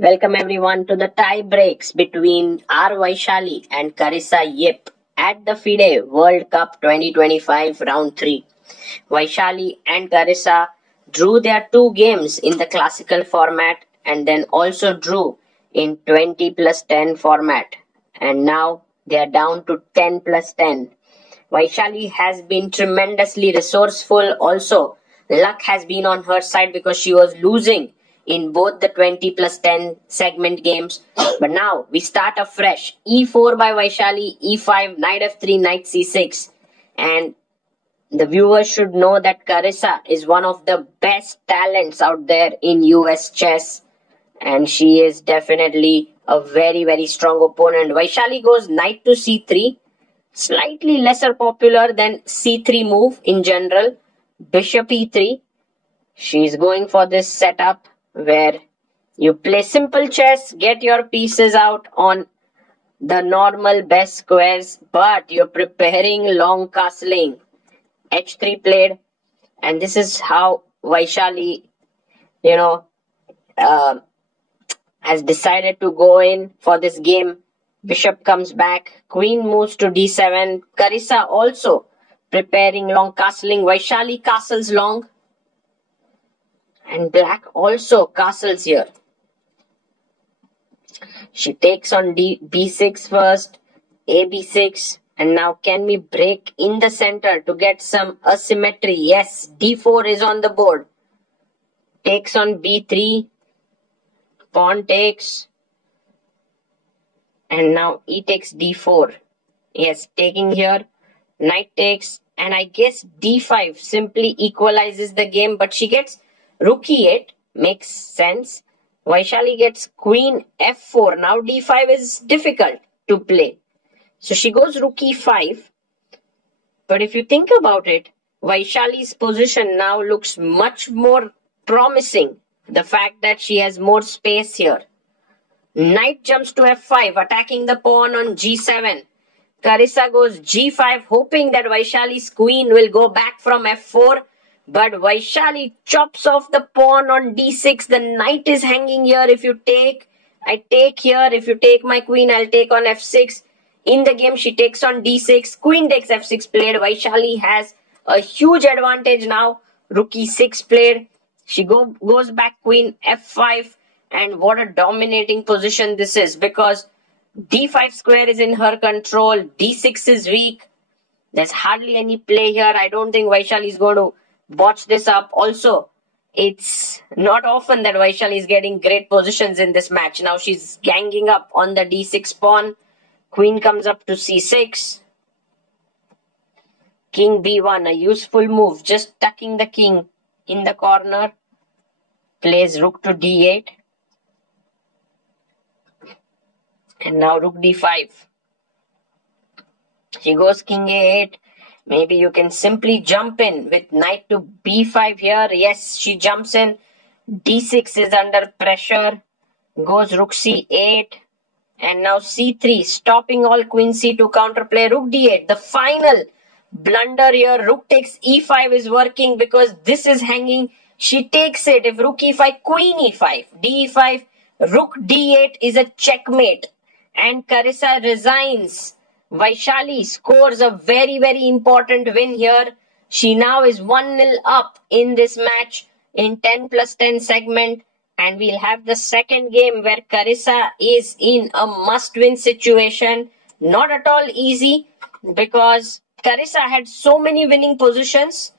Welcome everyone to the tie breaks between R. Vaishali and Carissa Yip at the FIDE World Cup 2025 Round 3. Vaishali and Carissa drew their two games in the classical format and then also drew in 20 plus 10 format. And now they are down to 10 plus 10. Vaishali has been tremendously resourceful also. Luck has been on her side because she was losing in both the 20 plus 10 segment games. But now we start afresh. E4 by Vaishali, E5, Knight F3, Knight C6. And the viewers should know that Carissa is one of the best talents out there in US chess. And she is definitely a very, very strong opponent. Vaishali goes Knight to C3. Slightly lesser popular than C3 move in general. Bishop E3. She's going for this setup where you play simple chess, get your pieces out on the normal best squares, but you're preparing long castling. H3 played, and this is how Vaishali, has decided to go in for this game. Bishop comes back, queen moves to d7. Carissa also preparing long castling. Vaishali castles long. And black also castles here. She takes on b6 first, ab6. And now can we break in the center to get some asymmetry? Yes, d4 is on the board. Takes on b3. Pawn takes. And now e takes d4. Yes, taking here. Knight takes. And I guess d5 simply equalizes the game. But she gets rook e8. Makes sense. Vaishali gets queen f4. Now d5 is difficult to play. So she goes rook e5. But if you think about it, Vaishali's position now looks much more promising. The fact that she has more space here. Knight jumps to f5, attacking the pawn on g7. Carissa goes g5, hoping that Vaishali's queen will go back from f4. But Vaishali chops off the pawn on d6. The knight is hanging here. If you take, I take here. If you take my queen, I'll take on f6. In the game, she takes on d6. Queen takes f6 played. Vaishali has a huge advantage now. Rook e6 played. She goes back queen f5. And what a dominating position this is, because d5 square is in her control. d6 is weak. There's hardly any play here. I don't think Vaishali is going to botch this up. Also, it's not often that Vaishali is getting great positions in this match. Now she's ganging up on the d6 pawn. Queen comes up to c6. King b1, a useful move. Just tucking the king in the corner. Plays rook to d8. And now rook d5. She goes king a8. Maybe you can simply jump in with knight to b5 here. Yes, she jumps in. d6 is under pressure. Goes rook c8. And now c3. Stopping all queen c2 counterplay. Rook d8. The final blunder here. Rook takes e5 is working because this is hanging. She takes it. If rook e5, queen e5. d5. Rook d8 is a checkmate. And Carissa resigns. Vaishali scores a very, very important win here. She now is 1-0 up in this match in 10 plus 10 segment. And we'll have the second game where Carissa is in a must-win situation. Not at all easy because Carissa had so many winning positions.